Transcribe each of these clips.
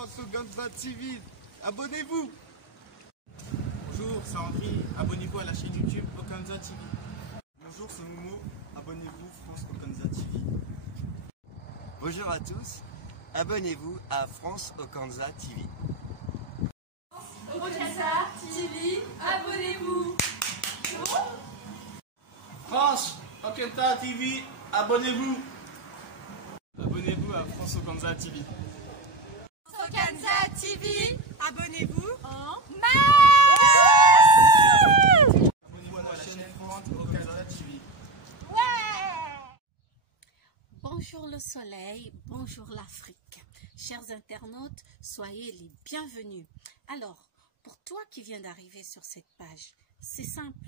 France Oganza TV. Abonnez-vous. Bonjour, c'est André. Abonnez-vous à la chaîne YouTube Oganza TV. Bonjour, c'est Momo. Abonnez-vous France Oganza TV. Bonjour à tous. Abonnez-vous à France Oganza TV. Oganza TV, abonnez-vous. France Oganza TV, abonnez-vous. Abonnez-vous à France Oganza TV. Oganza TV, abonnez-vous en Abonnez-vous à la chaîne France Oganza TV. Bonjour le soleil, bonjour l'Afrique. Chers internautes, soyez les bienvenus. Alors, pour toi qui viens d'arriver sur cette page, c'est simple.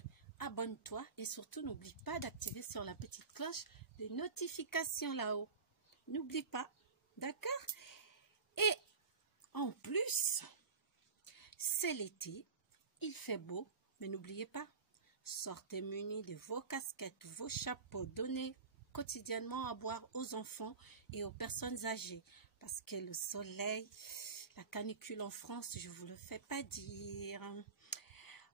Abonne-toi et surtout n'oublie pas d'activer sur la petite cloche les notifications là-haut. N'oublie pas, d'accord? Et en plus, c'est l'été, il fait beau, mais n'oubliez pas, sortez munis de vos casquettes, vos chapeaux, donnez quotidiennement à boire aux enfants et aux personnes âgées. Parce que le soleil, la canicule en France, je ne vous le fais pas dire.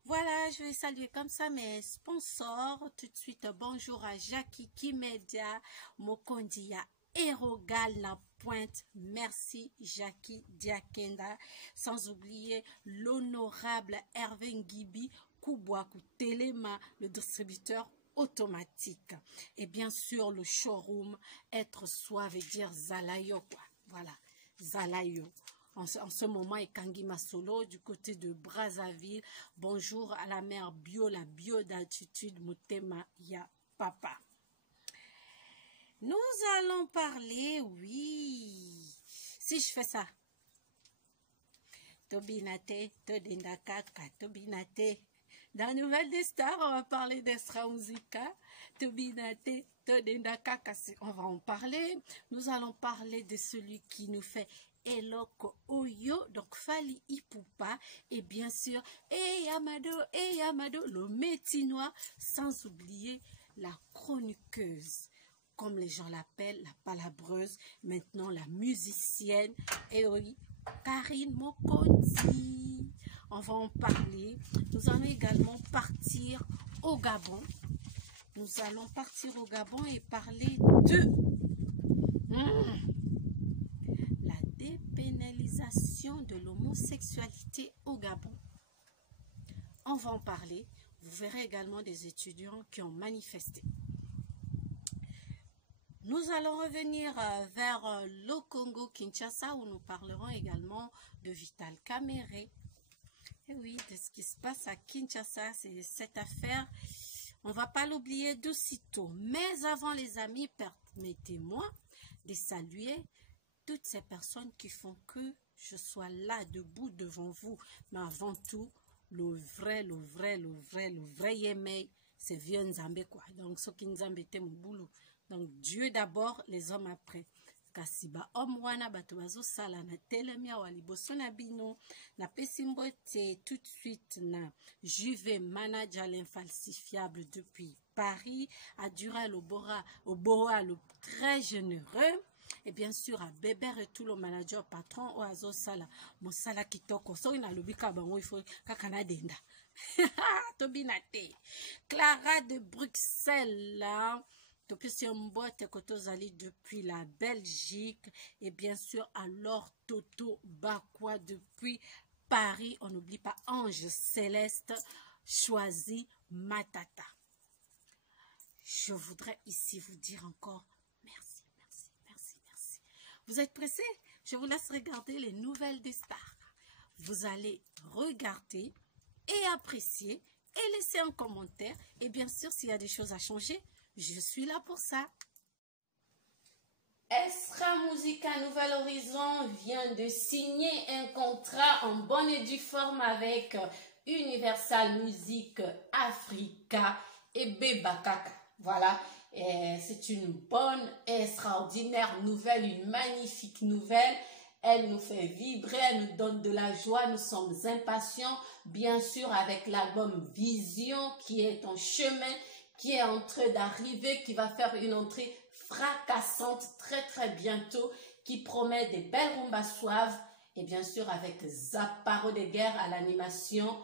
Voilà, je vais saluer comme ça mes sponsors. Tout de suite, bonjour à Jackie Kimedia, Mokondia, Erogal La Pointe. Merci Jackie Diakenda. Sans oublier l'honorable Hervé Ngibi, Koubouakou Telema, le distributeur automatique. Et bien sûr, le showroom, être soi veut dire Zalayo, quoi. Voilà, Zalayo. En ce moment, et Kangi Masolo, du côté de Brazzaville. Bonjour à la mère bio, la bio d'altitude, Motema Ya Papa. Nous allons parler, oui. Si je fais ça. Tobinate, Todendakaka, Tobinate. Dans Nouvelle des Stars, on va parler d'Estra Musica. Tobinate, Todendakaka, on va en parler. Nous allons parler de celui qui nous fait Eloko Oyo, donc Fali Ipupa, et bien sûr, Yamado, le métinois, sans oublier la chroniqueuse, comme les gens l'appellent, la palabreuse, maintenant la musicienne, et oui, Karine Mokonzi. On va en parler. Nous allons également partir au Gabon. Nous allons partir au Gabon et parler de la dépénalisation de l'homosexualité au Gabon. On va en parler. Vous verrez également des étudiants qui ont manifesté. Nous allons revenir vers le Congo-Kinshasa où nous parlerons également de Vital Kamerhe. Et oui, de ce qui se passe à Kinshasa, c'est cette affaire. On ne va pas l'oublier d'aussitôt. Mais avant les amis, permettez-moi de saluer toutes ces personnes qui font que je sois là, debout devant vous. Mais avant tout, le vrai Yemei, c'est vieux Nzambe quoi. Donc, ce qui Nzambe était mon boulot. Donc, Dieu d'abord, les hommes après. Kasiba omwana batubazo sala na telemia waliboso na bino na pesimbote tout de suite na Juve manager l'infalsifiable depuis Paris, à Dural au Boa le très généreux. Et bien sûr, à Bébert et tout le manager patron Oazo Sala, Mosala Kitoko, so ina lobika bango il faut kakana denda. Tobinate. Clara de Bruxelles, là. Depuis la Belgique et bien sûr alors Toto Bakwa depuis Paris. On n'oublie pas Ange Céleste choisi Matata. Je voudrais ici vous dire encore merci. Vous êtes pressés? Je vous laisse regarder les nouvelles des stars. Vous allez regarder et apprécier et laisser un commentaire. Et bien sûr, s'il y a des choses à changer, je suis là pour ça. Estra Musica Nouvel Horizon vient de signer un contrat en bonne et due forme avec Universal Music Africa et Bebakaka. Voilà, c'est une bonne et extraordinaire nouvelle, une magnifique nouvelle. Elle nous fait vibrer, elle nous donne de la joie, nous sommes impatients, bien sûr, avec l'album Vision qui est en chemin, qui est en train d'arriver, qui va faire une entrée fracassante très bientôt, qui promet des belles rumbas suaves Et bien sûr, avec Zaparo de guerre à l'animation,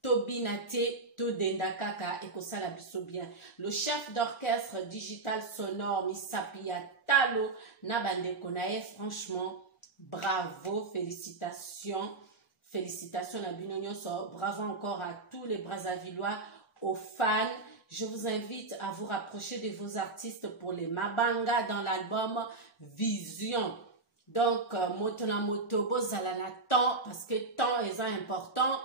Tobinate Todendakaka et Kosala biso bien. Le chef d'orchestre digital sonore Misapia Talo Nabande Konae, franchement, bravo, félicitations. Félicitations à Binonio, bravo encore à tous les Brazzavillois, aux fans. Je vous invite à vous rapprocher de vos artistes pour les Mabanga dans l'album Vision. Donc, Motona Motobo Zalana temps, parce que temps est important.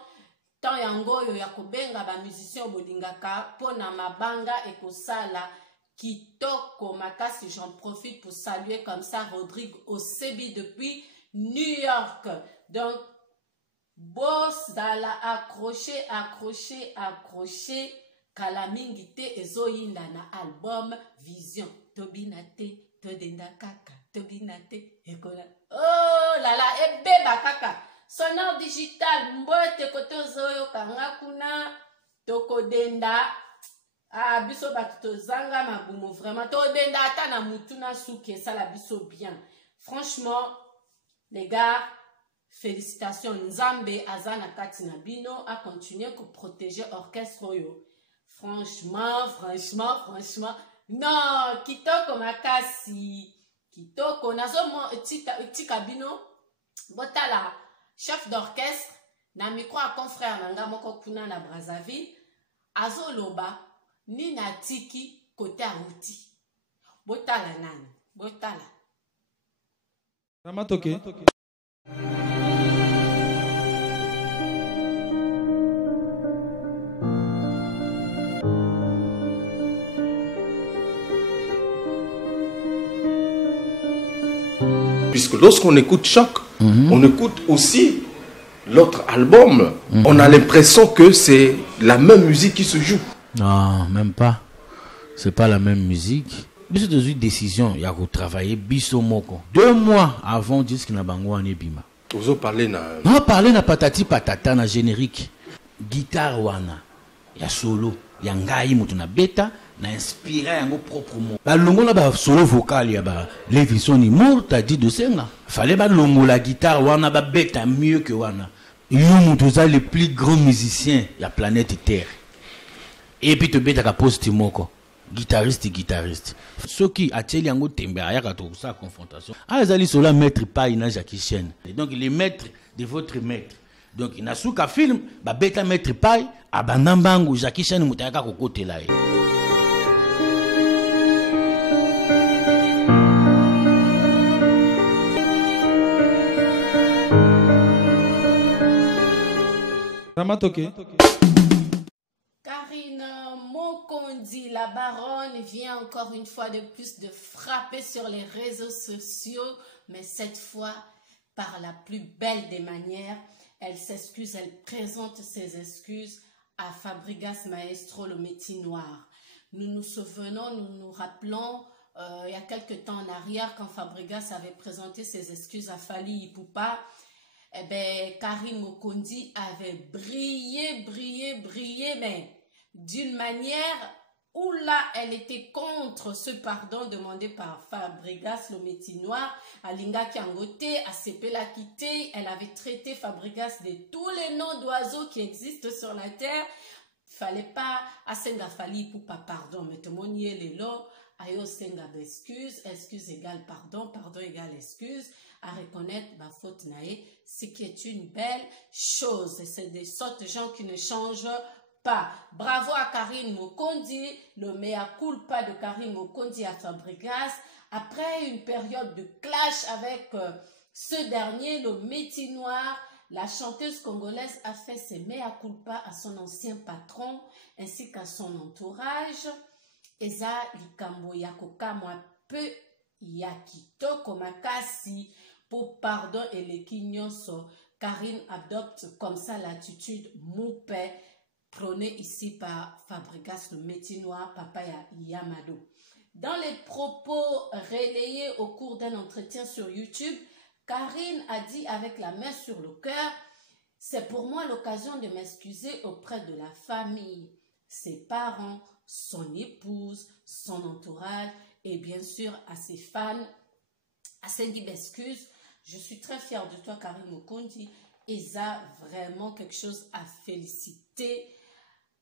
Temps yango yo yakobenga ba musicien bolingaka pona Mabanga et Kosala kitoko makasi. J'en profite pour saluer comme ça Rodrigue Osebi depuis New York. Donc, boss dala accroché, kalamingite ezoyinda na album Vision. Tobinate, Todendakaka, Tobinate, ekola. Oh là là, ebeba kaka. Sonore digital, mbote koto zoyo kangakuna, tokodenda. Ah, biso bakito zanga mabumo, vraiment. Todenda ata na mutuna suke, ça la biso bien. Franchement, les gars, félicitations. Nzambe Azana Katina Bino a continué pour protéger Orchestre Oyo. Franchement. Non, kitoko makasi. Kitoko. Nazomo tika bino. Botala, chef d'orchestre. Na micro a confrère nanga moko kuna na Brazzaville. Azoloba, ni na tiki kote aouti. Botala nani. Botala. Ramatoke. Puisque lorsqu'on écoute Choc, on écoute aussi l'autre album. On a l'impression que c'est la même musique qui se joue. Non, même pas. C'est pas la même musique. Biso de une décision, il y a retravailler Biso Moko. 2 mois avant disque na bango anebima. Vous avez parlé na. On parlé na patati patata na générique. Guitare wana, ya solo, ya ngai mutu na beta. Na inspiré yango propre mot. Ba longola ba solo vocal ya ba Levison Imour t'a dit de senga. Fallait ba longola guitare wana ba beta mieux que wana. Yo mutu za le plus grand musicien ya planète Terre. Et puis te beta ka poste moko. Guitariste. Ceux qui attiennent yango tembe ayaka to sa confrontation. Ah ezali sola maître pa ina Jackie Chan. Donc les maîtres de votre maître. Donc il n'a souka film ba beta maître pa abandambango Jackie Chan mutayaka ko côté là. Ramatoke. Karine Mokondi, la baronne, vient encore une fois de plus de frapper sur les réseaux sociaux, mais cette fois par la plus belle des manières. Elle s'excuse, elle présente ses excuses à Fabregas Maestro, le métier noir. Nous nous souvenons, nous nous rappelons, il y a quelques temps en arrière, quand Fabregas avait présenté ses excuses à Fally Ipupa, eh ben, Karine Mokondi avait brillé, mais d'une manière où là, elle était contre ce pardon demandé par Fabregas, le métier noir, à Linga Kiangote, à Sepela Kité. Elle avait traité Fabregas de tous les noms d'oiseaux qui existent sur la terre. Fallait pas à Senga Fally pour pas pardon, mais tout le monde y est les lots. Ayo Senga excuse égale pardon égale excuse. À reconnaître ma faute nae, ce qui est une belle chose. C'est des sortes de gens qui ne changent pas. Bravo à Karine Mokondi, le mea culpa de Karine Mokondi à Fabregas. Après une période de clash avec ce dernier, le métier noir, la chanteuse congolaise a fait ses mea culpa à son ancien patron ainsi qu'à son entourage. Eza likambo yakoka moi peu yakitoko makasi. Pour pardon et les kinyonso, Karine adopte comme ça l'attitude moupe prônée ici par Fabregas, le métier noir, Papaya Yamado. Dans les propos relayés au cours d'un entretien sur YouTube, Karine a dit avec la main sur le cœur, « C'est pour moi l'occasion de m'excuser auprès de la famille, ses parents, son épouse, son entourage et bien sûr à ses fans. À Cindy m'excuse. Je suis très fière de toi, Karim Mokondi. Et ça, vraiment quelque chose à féliciter.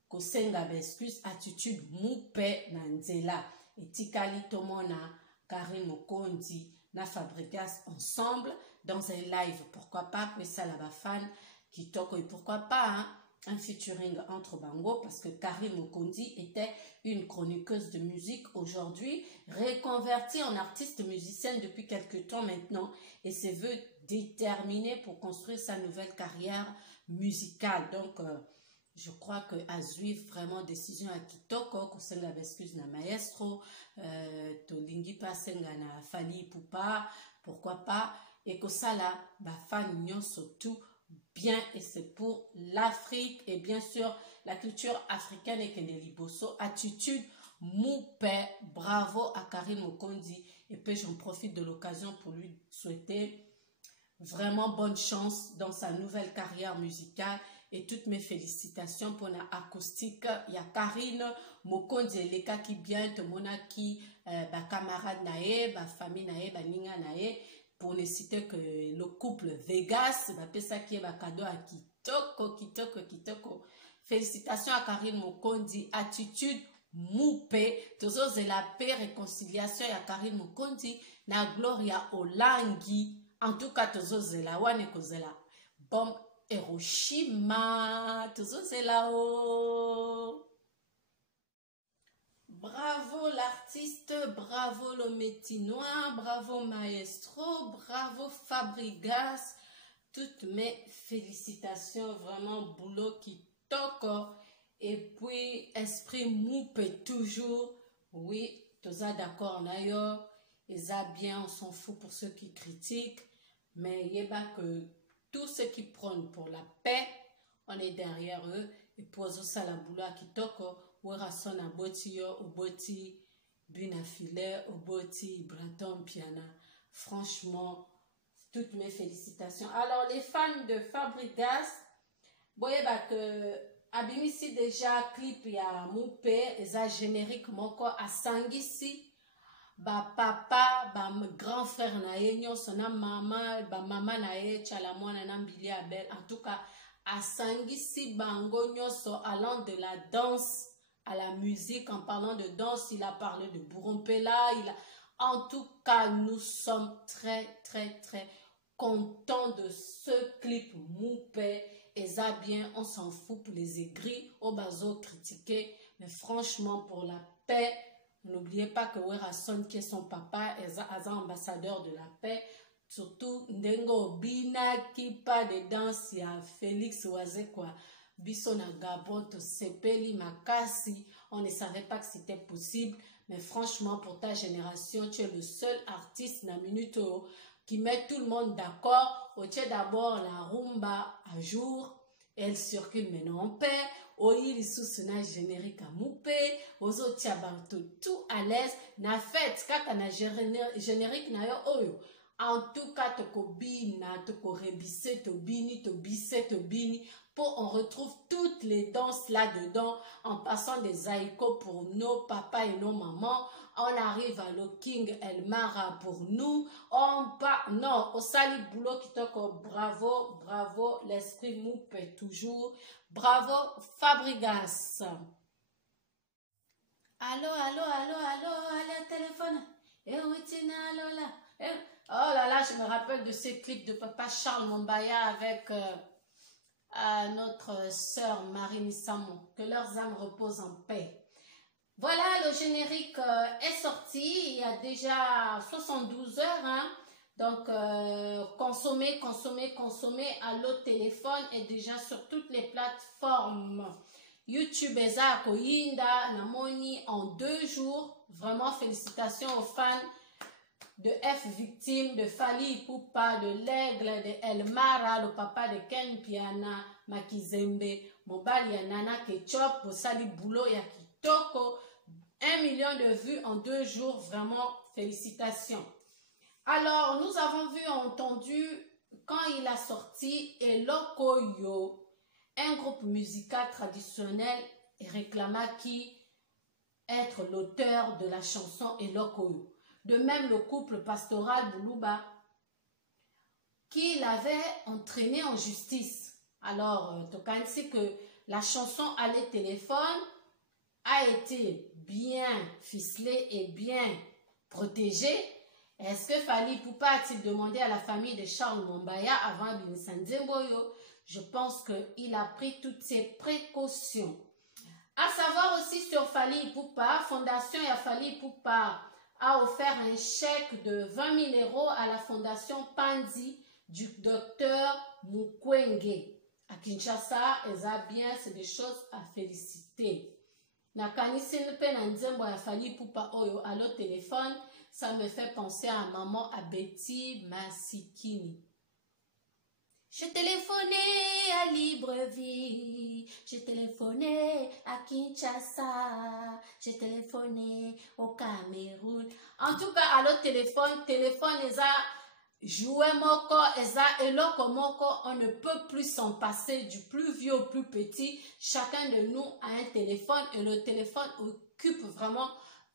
Kosenga excuse, attitude moupe nanzela. Et tikali tomona, Karim Mokondi, na Fabregas ensemble dans un live. Pourquoi pas, que ça la fan qui toque. Et pourquoi pas, hein, un featuring entre Bango, parce que Karim Mokondi était une chroniqueuse de musique aujourd'hui, reconvertie en artiste musicienne depuis quelques temps maintenant, et se veut déterminée pour construire sa nouvelle carrière musicale. Donc, je crois que à suivre vraiment décision à Kitoko, Kosenga excuse na maestro, Tolingi Pasenga na Fali Poupa, pourquoi pas, et que ça là, fan surtout bien, et c'est pour l'Afrique et bien sûr la culture africaine et que les liboso, attitude moupe, bravo à Karim Mokondi. Et puis j'en profite de l'occasion pour lui souhaiter vraiment bonne chance dans sa nouvelle carrière musicale et toutes mes félicitations pour la acoustique. Il y a Karine Mokondi Leka qui bien te monaki, camarade nae, famille nae, ninga nae. Pour ne citer que le couple Vegas, ça qui est un cadeau à Kitoko. Félicitations à Karim Mokondi, attitude moupe, toujours de la paix, réconciliation à Karim Mokondi, na gloria Olangi, en tout cas toujours de la wane kozela. Bombe Hiroshima, toujours de la o. Bravo l'artiste, bravo le métinois, bravo maestro, bravo Fabregas. Toutes mes félicitations, vraiment boulot qui toque. Et puis esprit moupe toujours. Oui, tous d'accord d'ailleurs. Et ça bien, on s'en fout pour ceux qui critiquent. Mais il y a que tous ceux qui prônent pour la paix, on est derrière eux. Et pour ça la boulot qui toque. Son aboti yo oboti binafile oboti Braton Piana. Franchement, toutes mes félicitations. Alors les fans de Fabregas, voyez que abimisi déjà clip ya moupe et ça générique moko à sangisi papa grand frère nae nyonso na mama mama nae chala mwana na mbili abel. En tout cas à sangisi bango nyonso allant de la danse à la musique. En parlant de danse, il a parlé de Bourrompela. En tout cas, nous sommes très contents de ce clip moupe. Et ça bien, on s'en fout pour les aigris, au bazo critiquer. Mais franchement, pour la paix, n'oubliez pas que Werason, qui est son papa, est un ambassadeur de la paix. Surtout, Ndengo Bina, qui pas de danse, il y a Félix Oazekwa. Bissona Gabon, Sepeli, Makasi, on ne savait pas que c'était possible, mais franchement, pour ta génération, tu es le seul artiste na Minuto qui met tout le monde d'accord. Tu es d'abord la rumba à jour, elle circule maintenant en paix. Il sous na générique à moupe, aux autres tout à l'aise. Na fête, kaka na générique na yo oyo. En tout cas, toko bina, toko rebisse, to bini, to bisse, to bini. Pour on retrouve toutes les danses là-dedans, en passant des haïkos pour nos papas et nos mamans. On arrive à le King El Mara pour nous. Non, au sali boulot qui toko, bravo, bravo, l'esprit moupe toujours. Bravo, Fabregas. Allô, téléphone. Eh oui, Tina, allô là. Oh là là, je me rappelle de ces clips de papa Charles Mombaya avec notre sœur Marie Missamon. Que leurs âmes reposent en paix. Voilà, le générique est sorti. Il y a déjà 72 heures. Hein. Donc, consommez à l'autre téléphone et déjà sur toutes les plateformes. YouTube, Eza, Koyinda, Namoni en 2 jours. Vraiment, félicitations aux fans de F Victime, de Fali Poupa, de l'Aigle, de El Mara, le papa de Ken Piana, Makizembe, Mobali Yanana, Ketchup, Bosali Boulot, Yakitoko. 1 million de vues en 2 jours, vraiment félicitations. Alors, nous avons vu, entendu, quand il a sorti Elokoyo, un groupe musical traditionnel, et réclama qui être l'auteur de la chanson Elokoyo. De même, le couple pastoral Boulouba qui l'avait entraîné en justice. Alors, Tokansi que la chanson Aller téléphone a été bien ficelée et bien protégée. Est-ce que Fally Ipupa a-t-il demandé à la famille de Charles Mombaya avant Binissa Nzemboyo? Je pense qu'il a pris toutes ses précautions. À savoir aussi sur Fally Ipupa, Fondation Fally Ipupa a offert un chèque de 20 000 € à la Fondation Panzi du docteur Mukwege. À Kinshasa, bien, c'est des choses à féliciter. Nakanisi Npe Nzembo ya Fally Ipupa Oyo à l'autre téléphone, ça me fait penser à maman à Betty Masikini. J'ai téléphoné à Libreville, j'ai téléphoné à Kinshasa, j'ai téléphoné au Cameroun. En tout cas, à l'autre téléphone les a joué moko, et loko moko, on ne peut plus s'en passer du plus vieux au plus petit. Chacun de nous a un téléphone et le téléphone occupe vraiment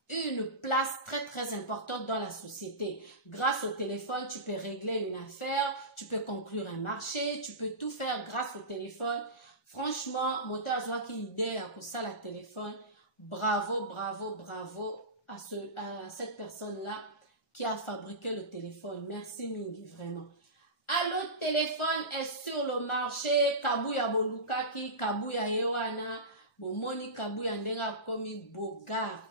une place très très importante dans la société. Grâce au téléphone, tu peux régler une affaire, tu peux conclure un marché, tu peux tout faire grâce au téléphone. Franchement, moteur Zoa qui idée à ça la téléphone. Bravo, bravo, bravo à cette personne-là qui a fabriqué le téléphone. Merci Mingi, vraiment. L'autre téléphone est sur le marché. Kabuya Bolukaki, Kabuya Yewana, Bomoni Kabuya Ndenga Komi Boga.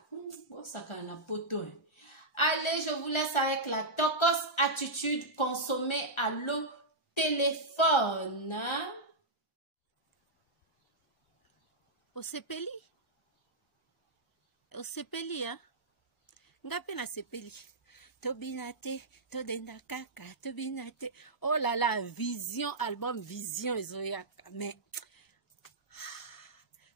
Allez, je vous laisse avec la Tokos attitude consommée à l'eau téléphone. Au sepeli, hein? Ngape na sepeli. Tobinate, todenda kaka, tobinate. Oh là là, Vision, album Vision, Ezoyaka. Mais,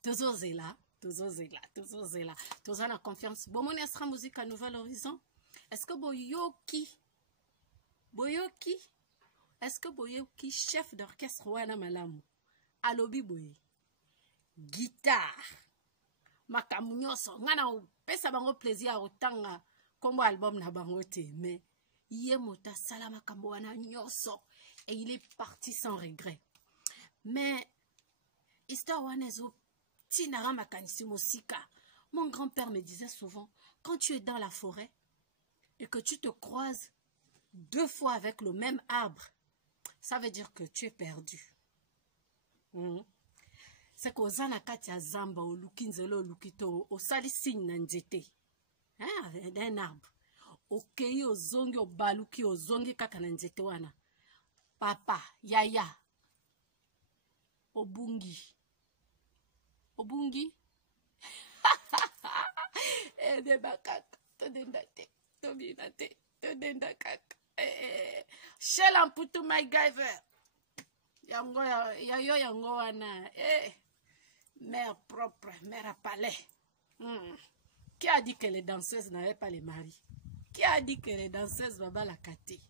Tozozela. Toza la confiance. Bon, mon estra musique à Nouvel Horizon. Est-ce que Boyoki, est-ce que Boyoki, chef d'orchestre wana malamu, alobi boye, guitare, makamunyoso, ngana pesa bango plaisir otanga kombo album na bango te, mais iye mota sala makambo wana nyoso, et il est parti sans regret. Mais histoire wana zo mon grand-père me disait souvent, quand tu es dans la forêt et que tu te croises 2 fois avec le même arbre, ça veut dire que tu es perdu. C'est qu'aux anakatia zamba, au lukinzelo, au lukito, au salising nanjete, d'un arbre. Au kei, au zongi, au baluki, au zongi kakananjete wana. Papa, yaya, au bungi. Obungi de bakaka todendate tobinate todenda kaka Shell amputu my giver yango yango wana mère propre mère à palais. Qui a dit que les danseuses n'avaient pas les maris? Qui a dit que les danseuses baba la kati?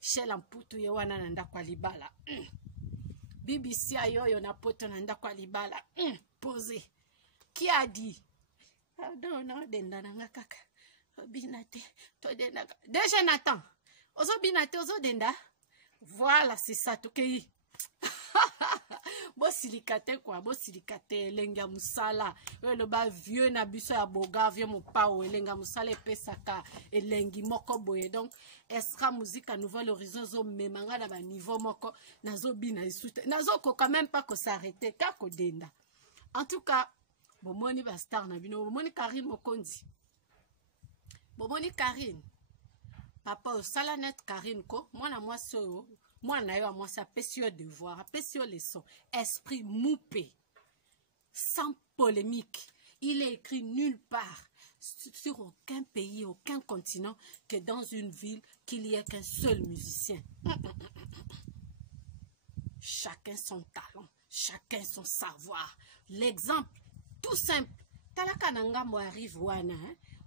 Shell amputu yewana nanda kwa libala. BBC ayoyo na poto nanda kwa libala. Posé. Qui a dit? Non, denda nanga kaka. Binate, to denda. Déjà Nathan. Ozo binate, ozo denda. Voilà, c'est ça, tokei. Bo silikate quoi, bo silikate lenga musala. Le ba vieux na biso ya boga, vieux mo pa o lenga musala pesaka elengi moko boye. Donc estra musique à Nouvel Horizon zo memanga na ba niveau moko nazo bina isute. Nazo ko quand même pas que s'arrêter ka ko denda. En tout cas, bomoni ba star na bino, bomoni Karine Mokondi. Bomoni Karine. Papa o salanet Karine ko, moi so moi na yo moi ça pêche devoir, pêche leçon, esprit moupé. Sans polémique, il est écrit nulle part sur aucun pays, aucun continent que dans une ville qu'il n'y ait qu'un seul musicien. Chacun son talent, chacun son savoir. L'exemple tout simple, talaka nangambo arrive wana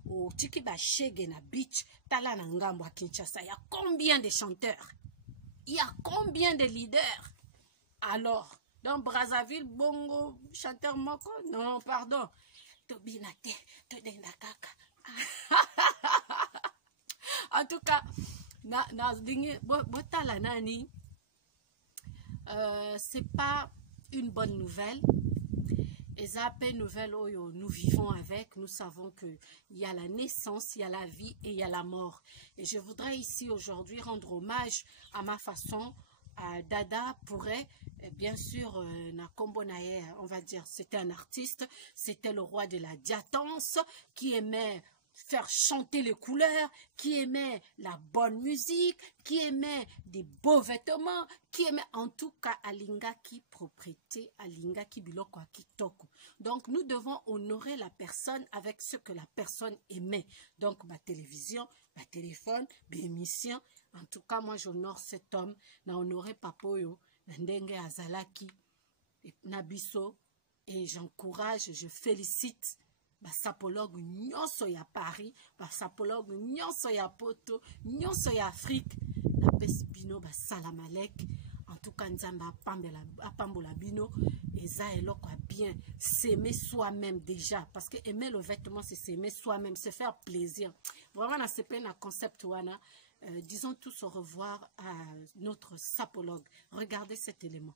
au Tikiba Shege na beach, tala nangambo à Kinshasa, il y a combien de chanteurs? Il y a combien de leaders? Alors, dans Brazzaville, bongo, chanteur moko? Non, pardon. Tobinate, todenda kaka. En tout cas, c'est pas une bonne nouvelle. Et ça, nouvelle où nous vivons avec, nous savons qu'il y a la naissance, il y a la vie et il y a la mort. Et je voudrais ici aujourd'hui rendre hommage à ma façon à Dada Pourret, bien sûr, on va dire, c'était un artiste, c'était le roi de la diatance qui aimait faire chanter les couleurs, qui aimait la bonne musique, qui aimait des beaux vêtements, qui aimait en tout cas alingaki propriété, alingaki biloko kitoko. Donc nous devons honorer la personne avec ce que la personne aimait. Donc ma télévision, ma téléphone, ma émission. En tout cas, moi j'honore cet homme, na honoré Papoyo, na ndenge azalaki, nabiso, et j'encourage, je félicite basapologue nyonso ya Paris, basapologue nyonso ya Poto, nyonso ya Afrique, na pesi bino basalamalek. En tout cas, nzamba apambola bino, eza eloko bien, s'aimer soi-même déjà, parce que aimer le vêtement, c'est s'aimer soi-même, se faire plaisir. Vraiment, na c'est plein un concept wana. Disons tous au revoir à notre sapologue. Regardez cet élément.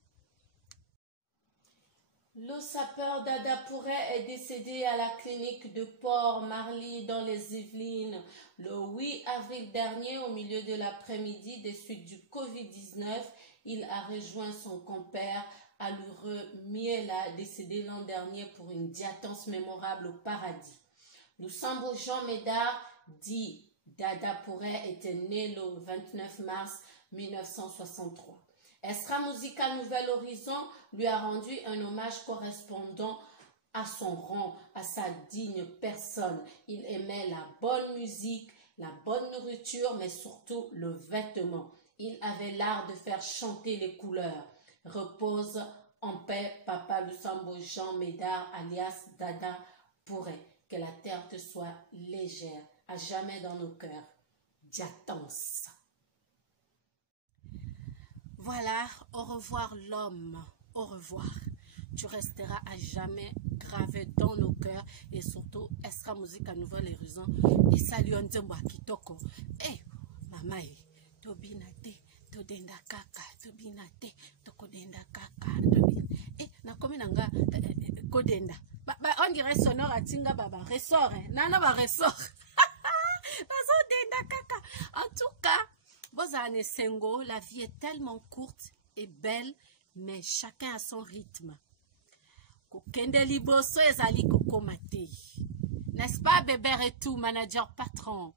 Le sapeur Dada Pourret est décédé à la clinique de Port-Marly dans les Yvelines le 8 avril dernier au milieu de l'après-midi des suites du Covid-19. Il a rejoint son compère Aloureux Miela, décédé l'an dernier pour une diatance mémorable au paradis. Lusambo Jean Médard dit Dada Pourret était né le 29 mars 1963. Estra Musica Nouvel Horizon lui a rendu un hommage correspondant à son rang, à sa digne personne. Il aimait la bonne musique, la bonne nourriture, mais surtout le vêtement. Il avait l'art de faire chanter les couleurs. Repose en paix, Papa Lusambo Jean Médard, alias Dada Pourret. Que la terre te soit légère, à jamais dans nos cœurs. Diatance. Voilà, au revoir l'homme, au revoir. Tu resteras à jamais gravé dans nos cœurs et surtout, Estra Musica Nouvel Horizon et salut Nzembo Kitoko. Eh, maman, tobinate, todenda kaka, tobinate, tokodenda kaka, eh, nakomi nanga kodenda. On dirait sonore à Tinga Baba, ressort, hein, nana ba ressort. En tout cas, Bozane Sengo, la vie est tellement courte et belle, mais chacun a son rythme. Kokende liboso ezali kokomate. N'est-ce pas, bébé et tout, manager patron?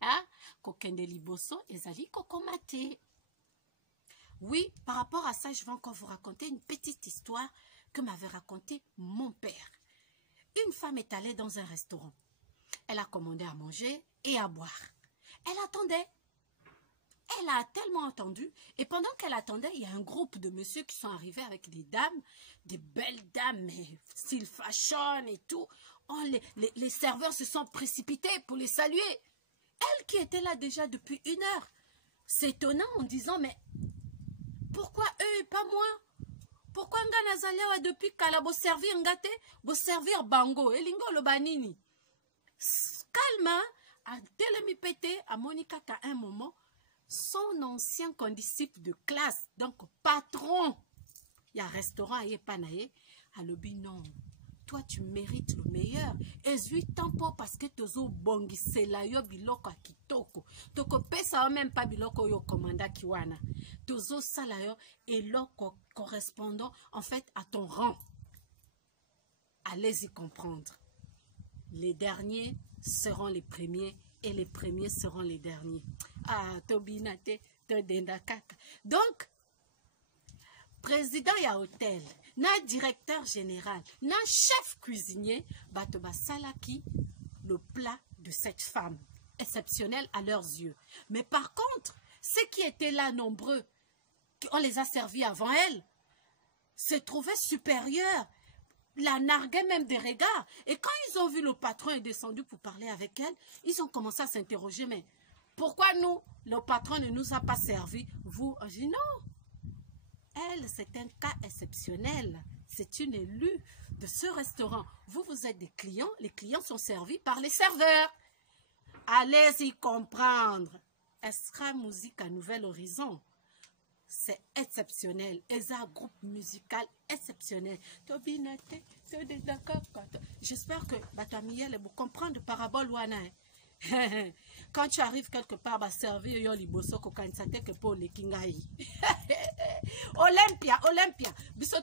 Hein? Kokende liboso ezali kokomate. Oui, par rapport à ça, je vais encore vous raconter une petite histoire que m'avait raconté mon père. Une femme est allée dans un restaurant. Elle a commandé à manger et à boire. Elle attendait. Elle a tellement attendu. Et pendant qu'elle attendait, il y a un groupe de messieurs qui sont arrivés avec des dames, des belles dames, mais style fashion et tout. Oh, les serveurs se sont précipités pour les saluer. Elle qui était là déjà depuis 1 heure, s'étonnant en disant, mais pourquoi eux et pas moi? Pourquoi nga nazaliawa depuis kala bo servir ngate, bo servir bango, elingo lo banini? Calme, a telemi pété à Monica qu'à un moment, son ancien condisciple de classe, donc patron, il y a un restaurant à Yepanaye, à l'obi non, toi tu mérites le meilleur. Et zui tampo parce que tozo bongi sela yo biloko kitoko. Toko pesa même pas biloko yo commanda kiwana. Tozo salayo et loko correspondant en fait à ton rang. Allez-y comprendre. Les derniers seront les premiers et les premiers seront les derniers. Ah, Tobinate, Todenda Kaka. Donc, président ya hôtel, na directeur général, na chef cuisinier, Batoba Salaki, le plat de cette femme, exceptionnel à leurs yeux. Mais par contre, ceux qui étaient là nombreux, on les a servis avant elle, se trouvaient supérieurs, la narguaient même des regards. Et quand ils ont vu le patron est descendu pour parler avec elle, ils ont commencé à s'interroger, mais pourquoi nous, le patron ne nous a pas servi? Vous, je dis non. Elle, c'est un cas exceptionnel. C'est une élue de ce restaurant. Vous, vous êtes des clients. Les clients sont servis par les serveurs. Allez-y comprendre. Estra Musique à Nouvel Horizon. C'est exceptionnel. Eza groupe musical exceptionnel. J'espère que Batamiel vous comprendre parabole wana. Quand tu arrives quelque part, va servir yo liboso ko kansate que pour les kingai. Olympia. Biso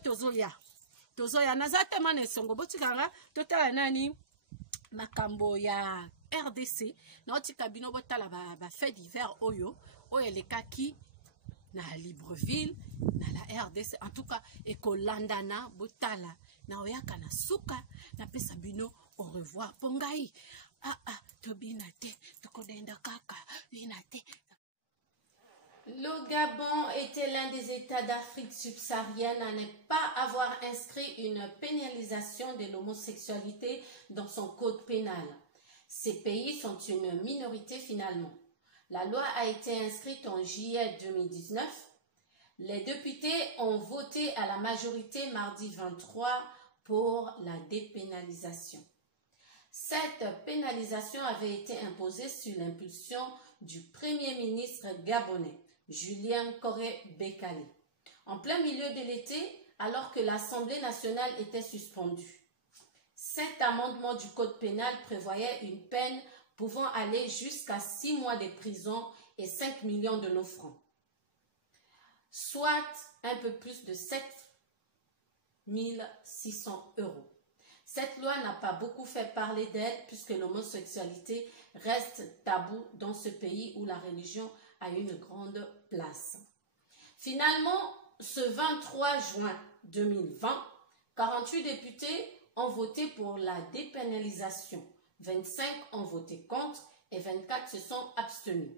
tozoya nazate mane songo botikanga totala nani makambo ya RDC na otika bino botala ba fait divers oyo elekaki na Libreville na la RDC en tout cas ekolandana botala na oyaka na suka na pesa bino au revoir pongai tobinate tokodenda kaka binate. Le Gabon était l'un des États d'Afrique subsaharienne à ne pas avoir inscrit une pénalisation de l'homosexualité dans son code pénal. Ces pays sont une minorité finalement. La loi a été inscrite en juillet 2019. Les députés ont voté à la majorité mardi 23 pour la dépénalisation. Cette pénalisation avait été imposée sur l'impulsion du Premier ministre gabonais, Julien Koré-Bekali, en plein milieu de l'été, alors que l'Assemblée nationale était suspendue. Cet amendement du Code pénal prévoyait une peine pouvant aller jusqu'à 6 mois de prison et 5 millions de nos francs, soit un peu plus de 7 600 €. Cette loi n'a pas beaucoup fait parler d'elle puisque l'homosexualité reste tabou dans ce pays où la religion a une grande place. Finalement, ce 23 juin 2020, 48 députés ont voté pour la dépénalisation, 25 ont voté contre et 24 se sont abstenus.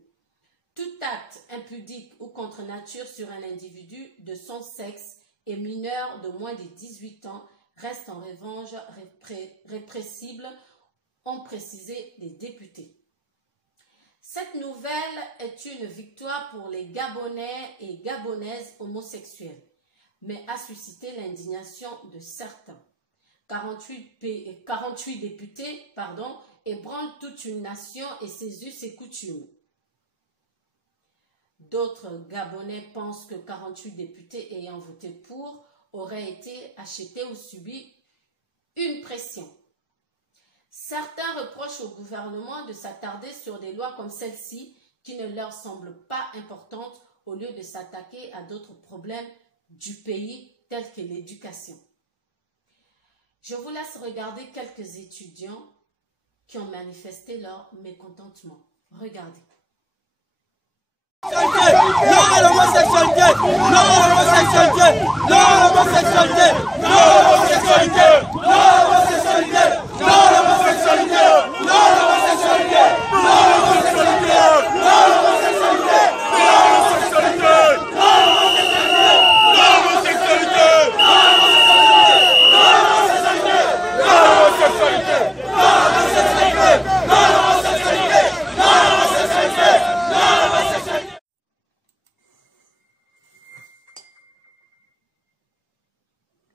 Tout acte impudique ou contre nature sur un individu de son sexe et mineur de moins de 18 ans reste en revanche répressible, ont précisé les députés. Cette nouvelle est une victoire pour les Gabonais et Gabonaises homosexuels, mais a suscité l'indignation de certains. 48 députés ébranlent toute une nation et ses us et coutumes. D'autres Gabonais pensent que 48 députés ayant voté pour auraient été achetés ou subi une pression. Certains reprochent au gouvernement de s'attarder sur des lois comme celle-ci qui ne leur semblent pas importantes au lieu de s'attaquer à d'autres problèmes du pays tels que l'éducation. Je vous laisse regarder quelques étudiants qui ont manifesté leur mécontentement. Regardez. Non à l'homosexualité! Non à l'homosexualité! Non à l'homosexualité! Non à l'homosexualité! Non à l'homosexualité! Non à l'homosexualité! Non à l'homosexualité! Non à l'homosexualité! Non à l'homosexualité! Non à l'homosexualité! Non à l'homosexualité! Non à l'homosexualité! Non à l'homosexualité! Non à l'homosexualité! Non à l'homosexualité! Non à l'homosexualité! Non à l'homosexualité! Non à l'homosexualité!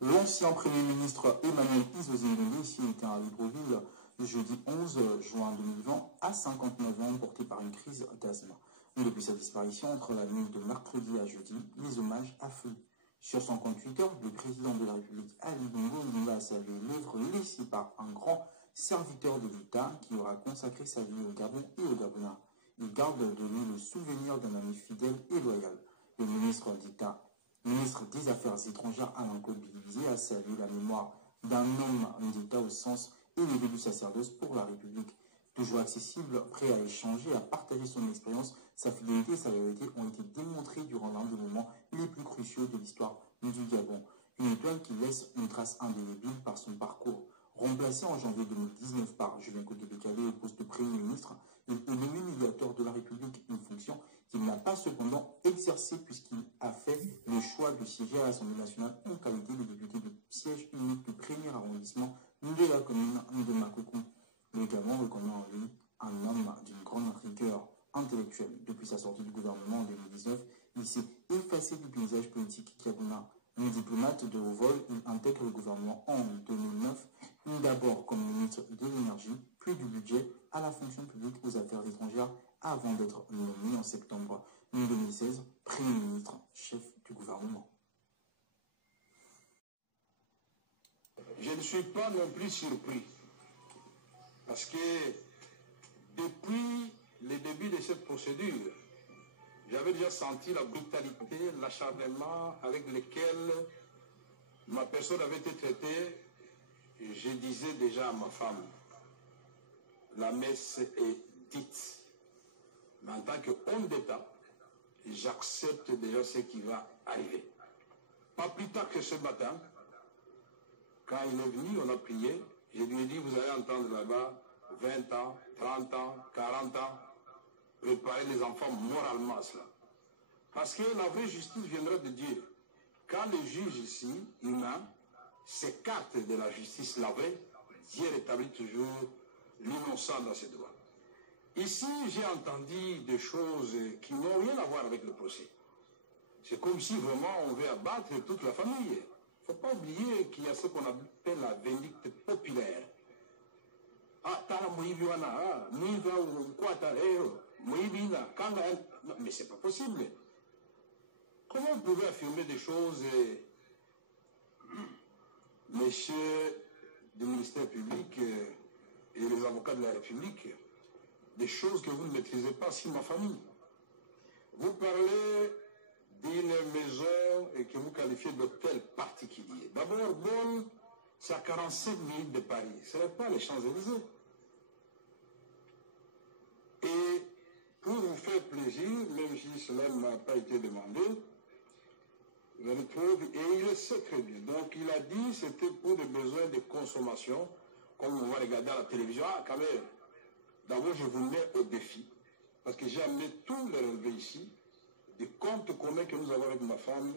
L'ancien Premier ministre Emmanuel Izozindoulissi était à Libreville le jeudi 11 juin 2020 à 59 ans, porté par une crise d'asthme. Depuis sa disparition entre la nuit de mercredi à jeudi, les hommages affluent. Sur son compte Twitter, le président de la République Ali Bongo Ondimba a salué l'œuvre laissée par un grand serviteur de l'État qui aura consacré sa vie au Gabon et aux Gabonais. Il garde de lui le souvenir d'un ami fidèle et loyal. Le ministre des Affaires étrangères Alain Kobilizé a salué la mémoire d'un homme d'État au sens élevé du sacerdoce pour la République. Toujours accessible, prêt à échanger, à partager son expérience, sa fidélité et sa loyauté ont été démontrées durant l'un des moments les plus cruciaux de l'histoire du Gabon. Une étoile qui laisse une trace indélébile par son parcours. Remplacé en janvier 2019 par Julien Koré-Bekali au poste de Premier ministre, il est nommé médiateur de la République, une fonction qu'il n'a pas cependant exercée puisqu'il a fait le choix de siéger à l'Assemblée nationale en qualité de député de siège unique du premier arrondissement de la commune de Makoukou. Le Gabon reconnaît en lui un homme d'une grande rigueur intellectuelle. Depuis sa sortie du gouvernement en 2019, il s'est effacé du paysage politique gabonais. Un diplomate de haut vol, il intègre le gouvernement en 2009, d'abord comme ministre de l'énergie, puis du budget, à la fonction publique aux affaires étrangères avant d'être nommé en septembre 2016 Premier ministre, chef du gouvernement. Je ne suis pas non plus surpris, parce que depuis le début de cette procédure, j'avais déjà senti la brutalité, l'acharnement avec lequel ma personne avait été traitée. Je disais déjà à ma femme, la messe est dite. Mais en tant qu'homme d'État, j'accepte déjà ce qui va arriver. Pas plus tard que ce matin, quand il est venu, on a prié, je lui ai dit, vous allez entendre là-bas 20 ans, 30 ans, 40 ans, préparer les enfants moralement à cela. Parce que la vraie justice viendra de Dieu. Quand le juge ici, humain, s'écarte de la justice la vraie, Dieu rétablit toujours l'innocent dans ses droits. Ici, j'ai entendu des choses qui n'ont rien à voir avec le procès. C'est comme si vraiment on veut abattre toute la famille. Il ne faut pas oublier qu'il y a ce qu'on appelle la vindicte populaire. Ah, mais c'est pas possible. Comment vous pouvez affirmer des choses, messieurs du ministère public et les avocats de la République, des choses que vous ne maîtrisez pas sur ma famille? Vous parlez d'une maison et que vous qualifiez d'hôtel particulier. D'abord, Bonn, c'est à 45 minutes de Paris. Ce n'est pas les Champs-Élysées. Et pour vous faire plaisir, même si cela n'a pas été demandé, je le trouve, et il le sait très bien. Donc il a dit que c'était pour des besoins de consommation, comme on va regarder à la télévision. Ah, quand même, d'abord je vous mets au défi, parce que j'ai amené tous les relevés ici, des comptes communs que nous avons avec ma femme.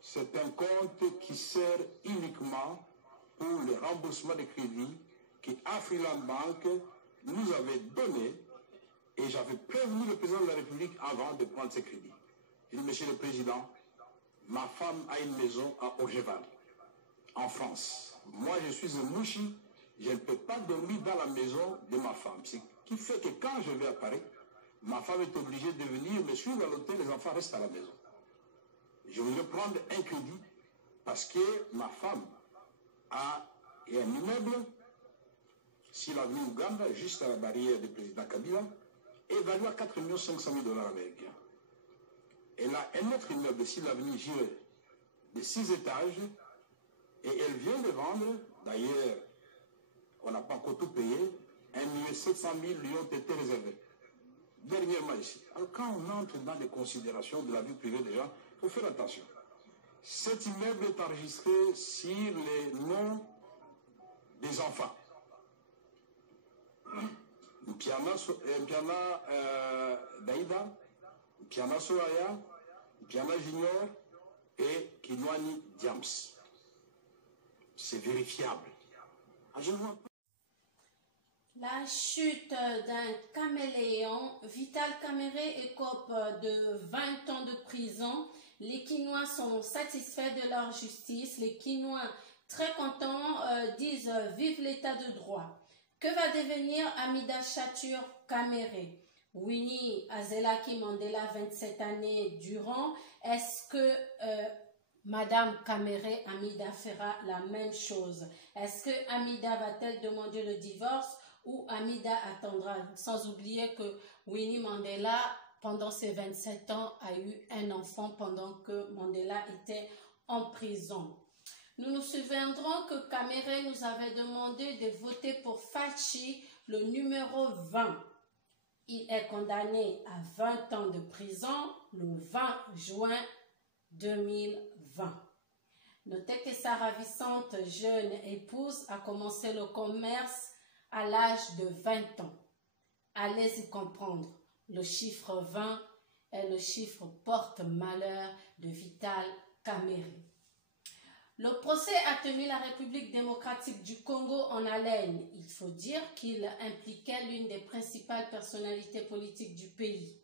C'est un compte qui sert uniquement pour le remboursement des crédits que Afriland Bank nous avait donné, et j'avais prévenu le président de la République avant de prendre ces crédits. Il dit, Monsieur le Président, ma femme a une maison à Orgeval, en France. Moi, je suis un mouchi, je ne peux pas dormir dans la maison de ma femme. Ce qui fait que quand je vais à Paris, ma femme est obligée de venir me suivre à l'hôtel, les enfants restent à la maison. Je voulais prendre un crédit parce que ma femme a un immeuble sur l'avenue Ouganda, juste à la barrière du président Kabila, évalué à 4 500 000 $ américains. Elle a un autre immeuble sur l'avenue Giré de 6 étages et elle vient de vendre, d'ailleurs, on n'a pas encore tout payé, 1 700 000 lui ont été réservés. Dernièrement ici. Alors quand on entre dans les considérations de la vie privée des gens, il faut faire attention. Cet immeuble est enregistré sur les noms des enfants. Mpiana Daïda, Mpiana Soraya, Mpiana Junior et Kinwani Diams. C'est vérifiable. Ah, je vois pas. La chute d'un caméléon, Vital Kamere écope de 20 ans de prison. Les Kinois sont satisfaits de leur justice. Les Kinois, très contents, disent « Vive l'état de droit ». Que va devenir Amida Chatur Kamere? Winnie Azelaki Mandela, 27 années durant. Est-ce que Madame Kamere, Amida fera la même chose? Est-ce que Amida va-t-elle demander le divorce ou Amida attendra? Sans oublier que Winnie Mandela, pendant ses 27 ans, a eu un enfant pendant que Mandela était en prison. Nous nous souviendrons que Kamere nous avait demandé de voter pour Fachi, le numéro 20. Il est condamné à 20 ans de prison le 20 juin 2020. Notez que sa ravissante jeune épouse a commencé le commerce à l'âge de 20 ans. Allez-y comprendre, le chiffre 20 est le chiffre porte-malheur de Vital Kamere. Le procès a tenu la République démocratique du Congo en haleine. Il faut dire qu'il impliquait l'une des principales personnalités politiques du pays.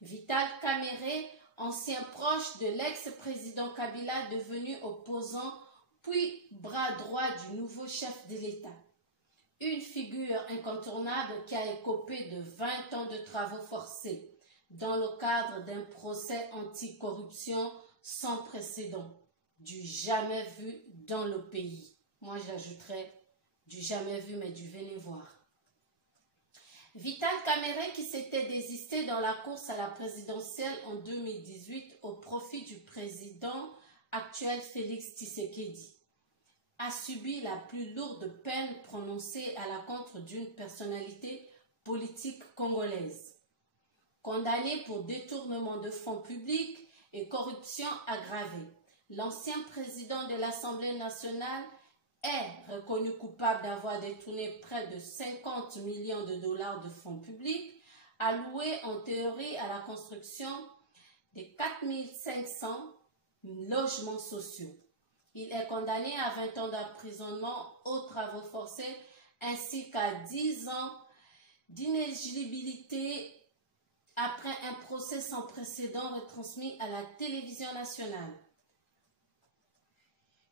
Vital Kamere, ancien proche de l'ex-président Kabila devenu opposant, puis bras droit du nouveau chef de l'État. Une figure incontournable qui a écopé de 20 ans de travaux forcés dans le cadre d'un procès anticorruption sans précédent, du jamais vu dans le pays. Moi, j'ajouterais du jamais vu, mais du venez voir. Vital Kamerhe, qui s'était désisté dans la course à la présidentielle en 2018 au profit du président actuel Félix Tshisekedi, a subi la plus lourde peine prononcée à l'encontre d'une personnalité politique congolaise. Condamné pour détournement de fonds publics et corruption aggravée, l'ancien président de l'Assemblée nationale est reconnu coupable d'avoir détourné près de 50 millions de dollars de fonds publics alloués en théorie à la construction de 4500 logements sociaux. Il est condamné à 20 ans d'emprisonnement aux travaux forcés ainsi qu'à 10 ans d'inéligibilité après un procès sans précédent retransmis à la télévision nationale.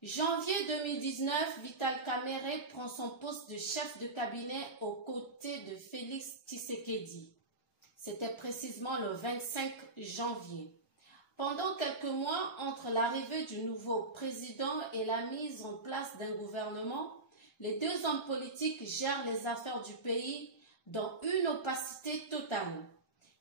Janvier 2019, Vital Kamerhe prend son poste de chef de cabinet aux côtés de Félix Tshisekedi. C'était précisément le 25 janvier. Pendant quelques mois, entre l'arrivée du nouveau président et la mise en place d'un gouvernement, les deux hommes politiques gèrent les affaires du pays dans une opacité totale.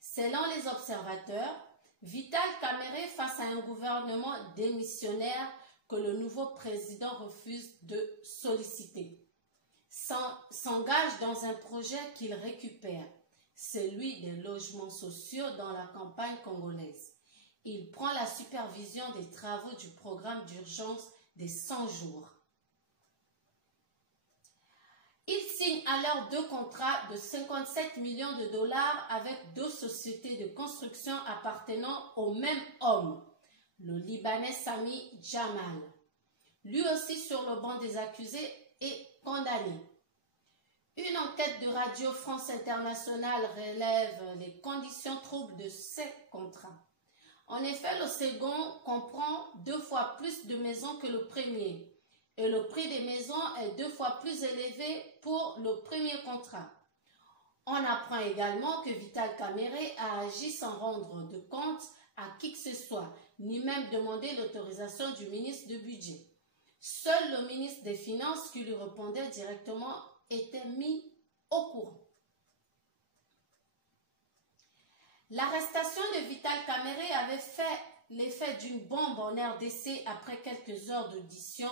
Selon les observateurs, Vital Kamerhe, face à un gouvernement démissionnaire que le nouveau président refuse de solliciter, s'engage dans un projet qu'il récupère, celui des logements sociaux dans la campagne congolaise. Il prend la supervision des travaux du programme d'urgence des 100 jours. Il signe alors 2 contrats de 57 millions de dollars avec 2 sociétés de construction appartenant au même homme, le Libanais Sami Jamal. Lui aussi sur le banc des accusés est condamné. Une enquête de Radio France Internationale relève les conditions troubles de ces contrats. En effet, le second comprend 2 fois plus de maisons que le premier et le prix des maisons est 2 fois plus élevé pour le premier contrat. On apprend également que Vital Kamerhe a agi sans rendre de compte à qui que ce soit, ni même demander l'autorisation du ministre du Budget. Seul le ministre des Finances qui lui répondait directement était mis au courant. L'arrestation de Vital Kamerhe avait fait l'effet d'une bombe en RDC après quelques heures d'audition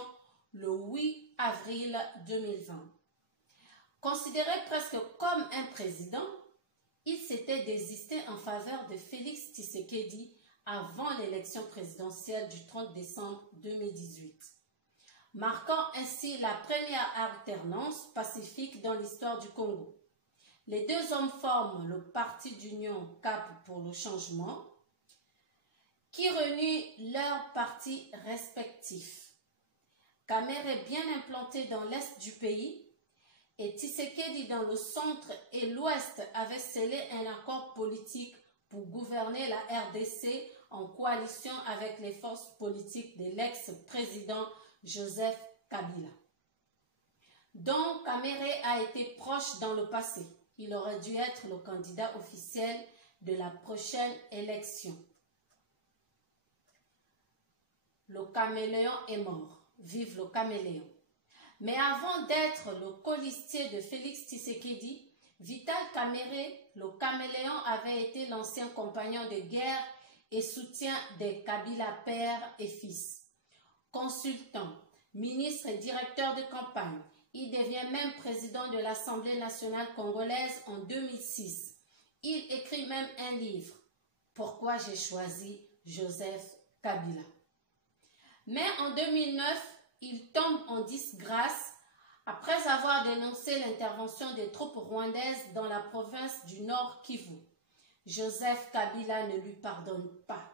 le 8 avril 2020. Considéré presque comme un président, il s'était désisté en faveur de Félix Tshisekedi avant l'élection présidentielle du 30 décembre 2018, marquant ainsi la première alternance pacifique dans l'histoire du Congo. Les deux hommes forment le Parti d'Union Cap pour le changement, qui réunit leurs partis respectifs. Kamerhe est bien implanté dans l'est du pays et Tshisekedi dans le centre et l'ouest avait scellé un accord politique pour gouverner la RDC en coalition avec les forces politiques de l'ex-président Joseph Kabila. Donc Kamerhe a été proche dans le passé. Il aurait dû être le candidat officiel de la prochaine élection. Le caméléon est mort. Vive le caméléon. Mais avant d'être le colistier de Félix Tshisekedi, Vital Kamerhe, le caméléon, avait été l'ancien compagnon de guerre et soutien des Kabila père et fils. Consultant, ministre et directeur de campagne, il devient même président de l'Assemblée nationale congolaise en 2006. Il écrit même un livre, « Pourquoi j'ai choisi Joseph Kabila ». Mais en 2009, il tombe en disgrâce après avoir dénoncé l'intervention des troupes rwandaises dans la province du Nord Kivu. Joseph Kabila ne lui pardonne pas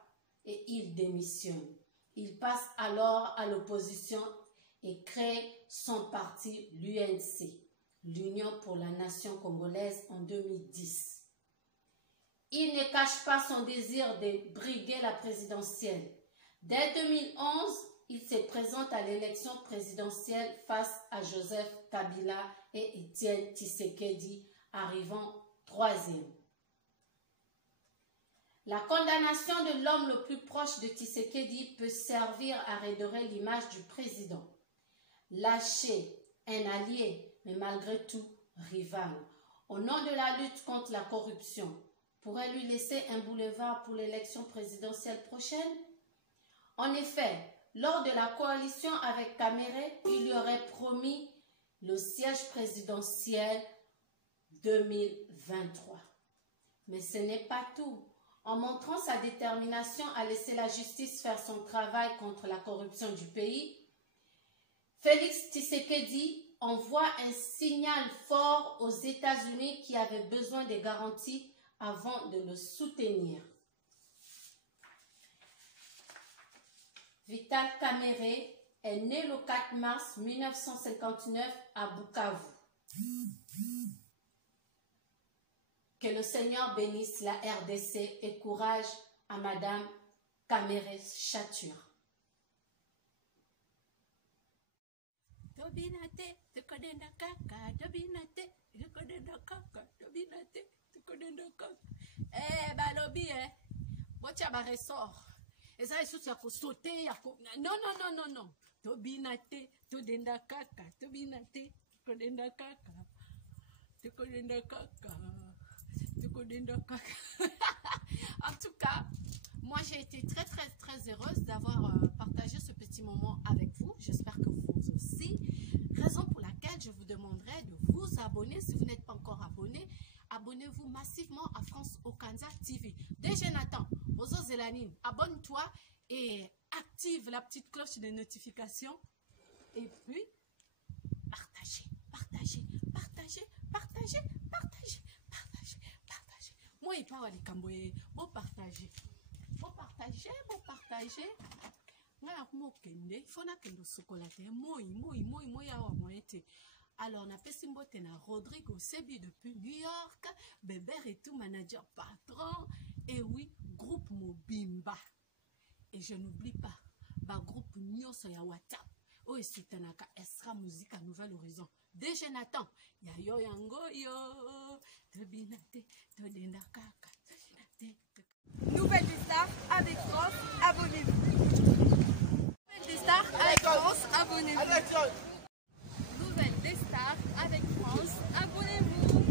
et il démissionne. Il passe alors à l'opposition et crée son parti, l'UNC, l'Union pour la Nation congolaise, en 2010. Il ne cache pas son désir de briguer la présidentielle. Dès 2011, il se présente à l'élection présidentielle face à Joseph Kabila et Étienne Tshisekedi, arrivant 3e. La condamnation de l'homme le plus proche de Tshisekedi peut servir à redorer l'image du président. Lâcher un allié, mais malgré tout rival, au nom de la lutte contre la corruption, pourrait lui laisser un boulevard pour l'élection présidentielle prochaine? En effet, lors de la coalition avec Kamere, il lui aurait promis le siège présidentiel 2023. Mais ce n'est pas tout. En montrant sa détermination à laisser la justice faire son travail contre la corruption du pays, Félix Tshisekedi envoie un signal fort aux États-Unis qui avaient besoin de garanties avant de le soutenir. Vital Kamerhe est né le 4 mars 1959 à Bukavu. Que le Seigneur bénisse la RDC et courage à Madame Kamerhe Chature. Balobi, botia ba ressort. Et ça, il y a sauter, non. Tobinate, todenda kaka, tobinate, todenda kaka, todenda kaka, todenda kaka. En tout cas, moi j'ai été très heureuse d'avoir partagé ce petit moment avec vous. J'espère que vous aussi. Raison pour laquelle je vous demanderai de vous abonner si vous n'êtes pas encore abonné. Abonnez-vous massivement à France Okanza TV. Déjà Nathan, Ozo Zelanine, abonne-toi et active la petite cloche de notification. Et puis, partagez. Moi, il parle de Camboye. Bon partager. Il faut que nous soyons moi. Alors, on a fait Simbotena Rodrigo Sebi depuis New York, Bébé et tout, manager patron, et oui, groupe Mobimba. Et je n'oublie pas, groupe Nyoso ya WhatsApp, où est Sutanaka Esra Musique à Nouvel Horizon. Déjà Nathan, ya yo yango yo, tobinate, todenda kaka, tobinate. Nouvelle des stars avec France, abonnez-vous. Nouvelle des stars avec France, abonnez-vous. Nouvelle des stars avec France, abonnez-vous.